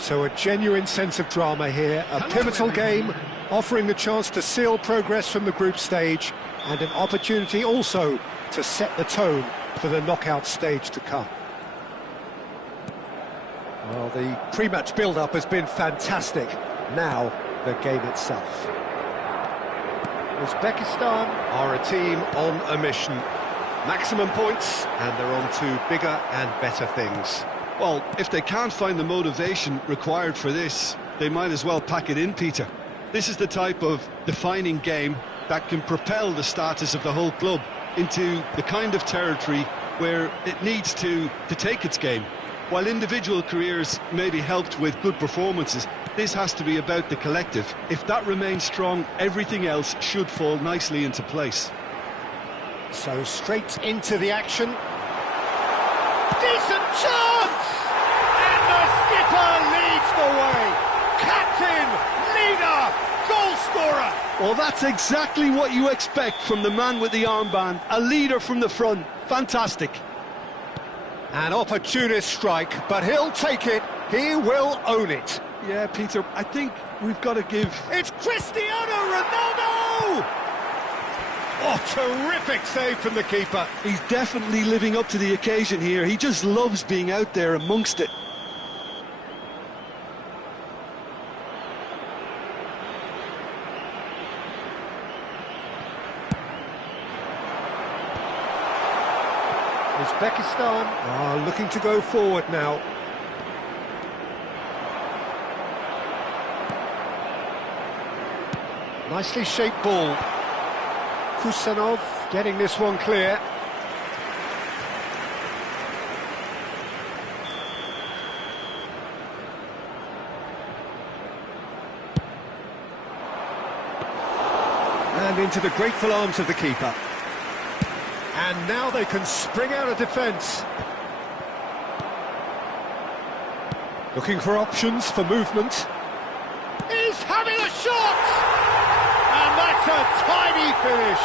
So a genuine sense of drama here, a pivotal game, offering the chance to seal progress from the group stage and an opportunity also to set the tone for the knockout stage to come. Well, the pre-match build-up has been fantastic. Now, the game itself. Uzbekistan are a team on a mission. Maximum points, and they're on to bigger and better things. Well, if they can't find the motivation required for this, they might as well pack it in, Peter. This is the type of defining game that can propel the status of the whole club into the kind of territory where it needs to take its game. While individual careers may be helped with good performances, this has to be about the collective. If that remains strong, everything else should fall nicely into place. So straight into the action. Decent chance! And the skipper leads the way. Captain, leader, goal scorer. Well, that's exactly what you expect from the man with the armband. A leader from the front. Fantastic. An opportunist strike, but he'll take it. He will own it. Yeah, Peter, I think we've got to give... It's Cristiano Ronaldo! Oh, terrific save from the keeper. He's definitely living up to the occasion here. He just loves being out there amongst it. Uzbekistan are looking to go forward now. Nicely shaped ball. Kusanov getting this one clear. And into the grateful arms of the keeper. And now they can spring out of defence. Looking for options for movement. He's having a shot! And that's a tiny finish.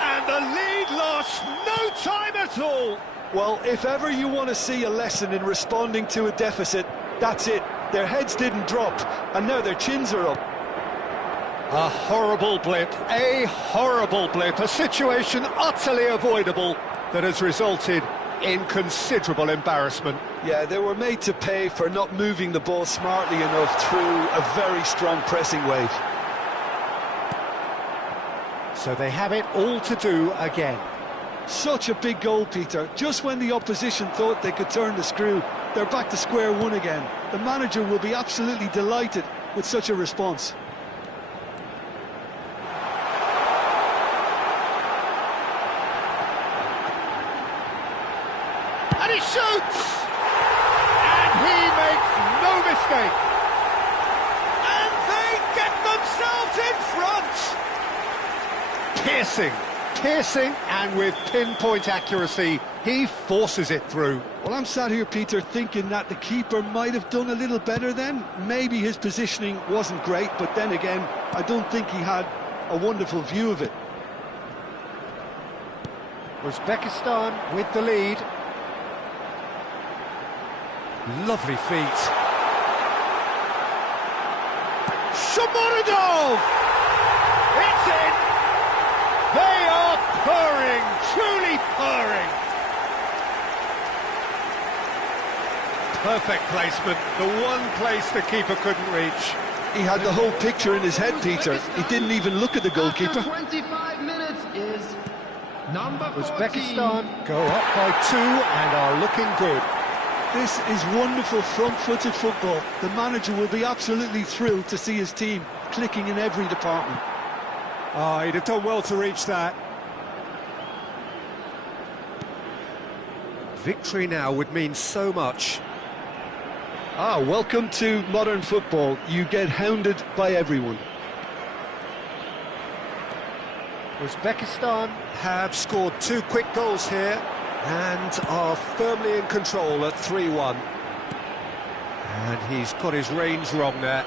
And the lead lost no time at all. Well, if ever you want to see a lesson in responding to a deficit, that's it. Their heads didn't drop, and now their chins are up. A horrible blip, a situation utterly avoidable that has resulted in considerable embarrassment. Yeah, they were made to pay for not moving the ball smartly enough through a very strong pressing wave. So they have it all to do again. Such a big goal, Peter. Just when the opposition thought they could turn the screw, they're back to square one again. The manager will be absolutely delighted with such a response. And he shoots! And he makes no mistake. And they get themselves in front! Piercing, and with pinpoint accuracy, he forces it through. Well, I'm sat here, Peter, thinking that the keeper might have done a little better then. Maybe his positioning wasn't great, but then again, I don't think he had a wonderful view of it. Uzbekistan with the lead. Lovely feet. Shomorodov! It's in! They are purring, truly purring. Perfect placement, the one place the keeper couldn't reach. He had the whole picture in his head, Peter. He didn't even look at the goalkeeper. After 25 minutes is number 14. Uzbekistan go up by 2 and are looking good. This is wonderful front-footed football. The manager will be absolutely thrilled to see his team clicking in every department. Oh, he'd have done well to reach that. Victory now would mean so much. Ah, welcome to modern football. You get hounded by everyone. Uzbekistan have scored 2 quick goals here and are firmly in control at 3-1. And he's got his range wrong there.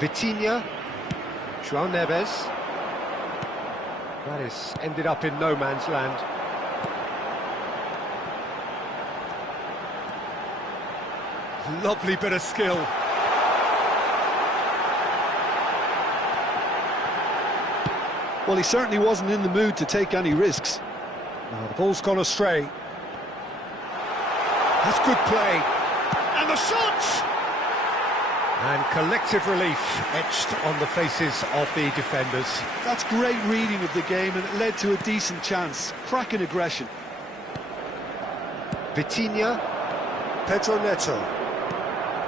Vitinha, João Neves. That is ended up in no man's land. Lovely bit of skill. Well, he certainly wasn't in the mood to take any risks. Now the ball's gone astray. That's good play. And the shot! And collective relief etched on the faces of the defenders. That's great reading of the game, and it led to a decent chance. Cracking aggression. Vitinha, Pedro Neto.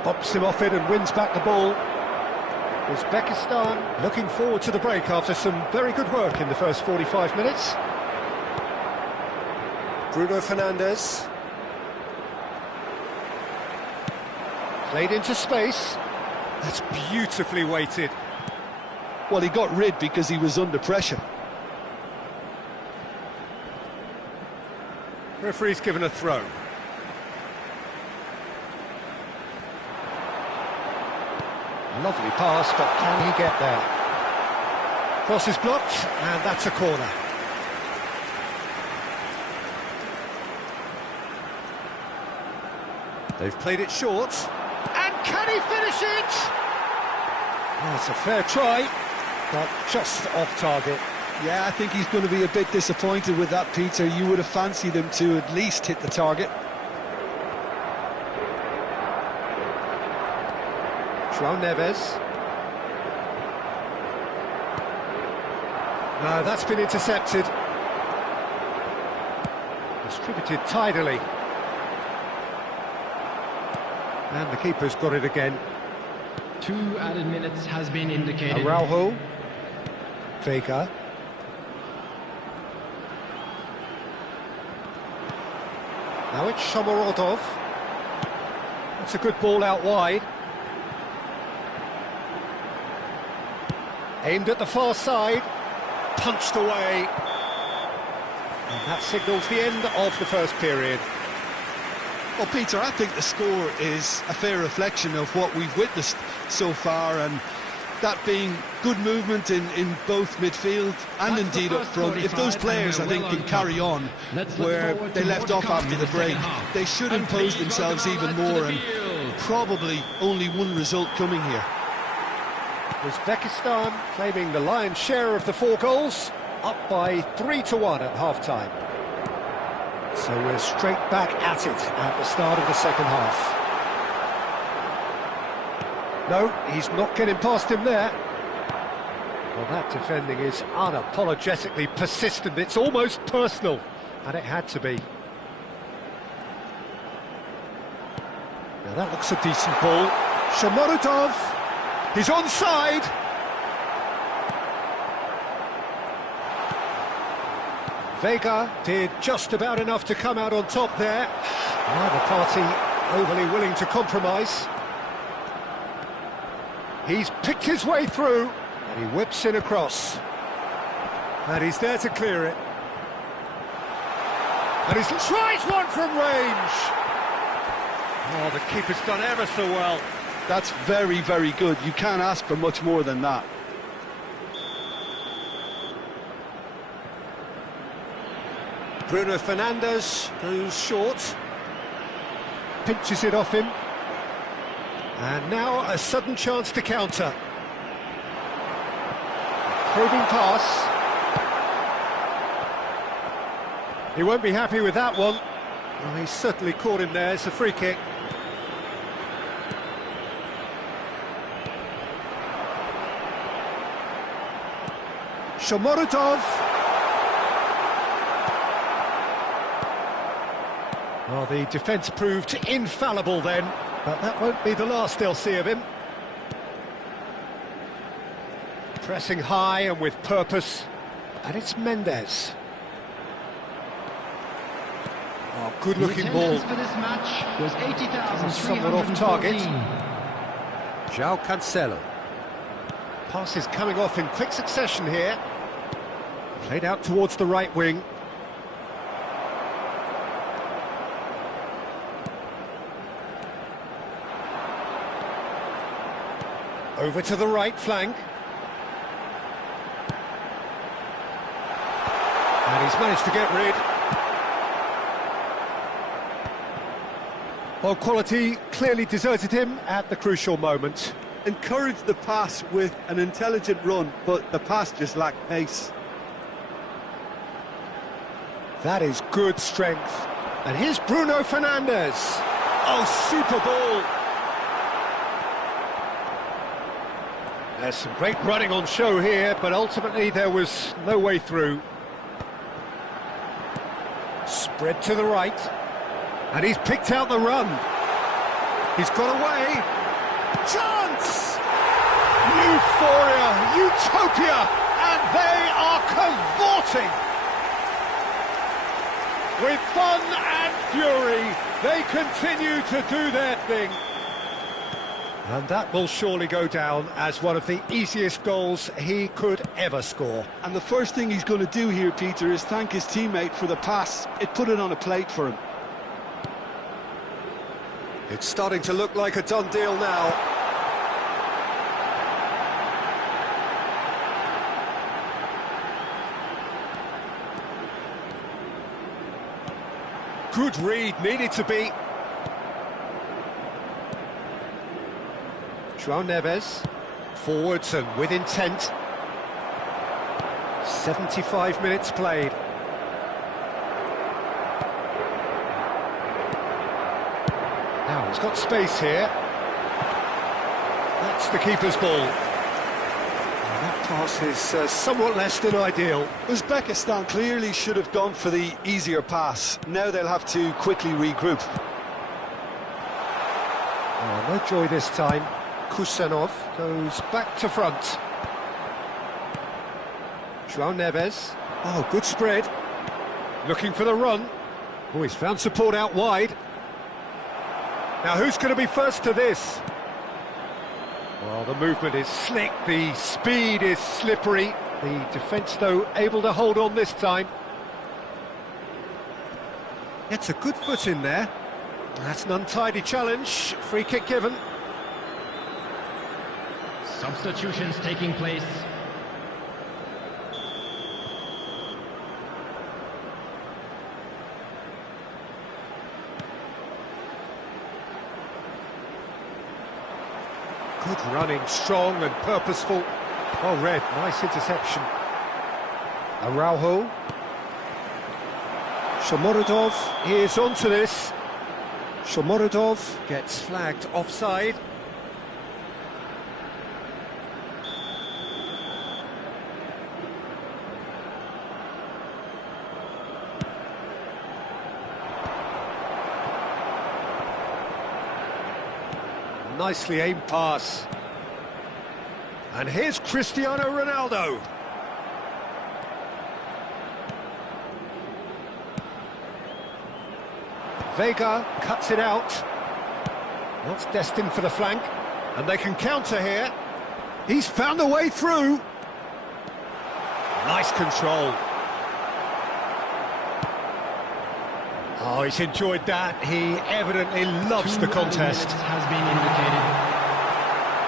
Bops him off it and wins back the ball. Uzbekistan looking forward to the break after some very good work in the first 45 minutes. Bruno Fernandes. Played into space. That's beautifully weighted. Well, he got rid because he was under pressure. Referee's given a throw. Lovely pass, but can he get there? Cross is blocked, and that's a corner. They've played it short. And can he finish it? That's a fair try, but just off target. Yeah, I think he's going to be a bit disappointed with that, Peter. You would have fancied him to at least hit the target. João Neves. No, that's been intercepted. Distributed tidily. And the keeper's got it again. 2 added minutes has been indicated. Araujo. Vega. Now it's Shomorodov. That's a good ball out wide. Aimed at the far side. Punched away. And that signals the end of the first period. Well, Peter, I think the score is a fair reflection of what we've witnessed so far, and that being good movement in both midfield and indeed up front. If those players, I think, can carry on where they left off after the break, they should impose themselves even more, and probably only one result coming here. Uzbekistan claiming the lion's share of the 4 goals, up by 3-1 at half-time. So we're straight back at it at the start of the second half. No, he's not getting past him there. Well, that defending is unapologetically persistent. It's almost personal, and it had to be. Now that looks a decent ball. Shomorodov, he's onside. Vega did just about enough to come out on top there. Neither party overly willing to compromise. He's picked his way through, and he whips in across. And he's there to clear it. And he tries one from range. Oh, the keeper's done ever so well. That's very, very good. You can't ask for much more than that. Bruno Fernandes goes short. Pinches it off him. And now a sudden chance to counter. Probing pass. He won't be happy with that one. Well, he's certainly caught him there. It's a free kick. Shomorodov. Well, the defence proved infallible then, but that won't be the last they'll see of him. Pressing high and with purpose, and it's Mendes. Oh, good-looking ball. For this match was 80,314. Somewhat off target. João Cancelo. Passes coming off in quick succession here. Played out towards the right wing. Over to the right flank. And he's managed to get rid. Well, quality clearly deserted him at the crucial moment. Encouraged the pass with an intelligent run, but the pass just lacked pace. That is good strength. And here's Bruno Fernandes. Oh, super ball. There's some great running on show here, but ultimately there was no way through. Spread to the right. And he's picked out the run. He's got away. Chance! Euphoria, utopia, and they are cavorting. With fun and fury, they continue to do their thing. And that will surely go down as one of the easiest goals he could ever score. And the first thing he's going to do here, Peter, is thank his teammate for the pass. It put it on a plate for him. It's starting to look like a done deal now. Good read, needed to be. João Neves, forwards and with intent. 75 minutes played. Now he's got space here. That's the keeper's ball. And that pass is somewhat less than ideal. Uzbekistan clearly should have gone for the easier pass. Now they'll have to quickly regroup. Oh, no joy this time. Kusanov goes back to front. João Neves. Oh, good spread. Looking for the run. Oh, he's found support out wide. Now, who's going to be first to this? Well, the movement is slick, the speed is slippery. The defence, though, able to hold on this time. Gets a good foot in there. That's an untidy challenge. Free kick given. Substitutions taking place. Good running, strong and purposeful. Oh, Red, nice interception. Araujo. Shomorodov is onto this. Shomorodov gets flagged offside. Nicely aimed pass. And here's Cristiano Ronaldo. Vega cuts it out. That's destined for the flank. And they can counter here. He's found a way through. Nice control. Oh, he's enjoyed that. He evidently loves the contest. Has been indicated.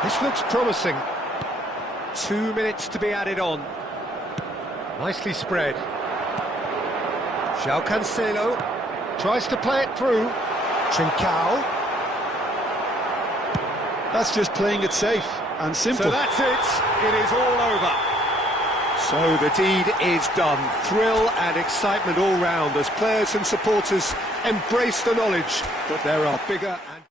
This looks promising. 2 minutes to be added on. Nicely spread. João Cancelo tries to play it through. Trincao. That's just playing it safe and simple. So that's it. It is all over. So the deed is done. Thrill and excitement all round as players and supporters embrace the knowledge that there are bigger and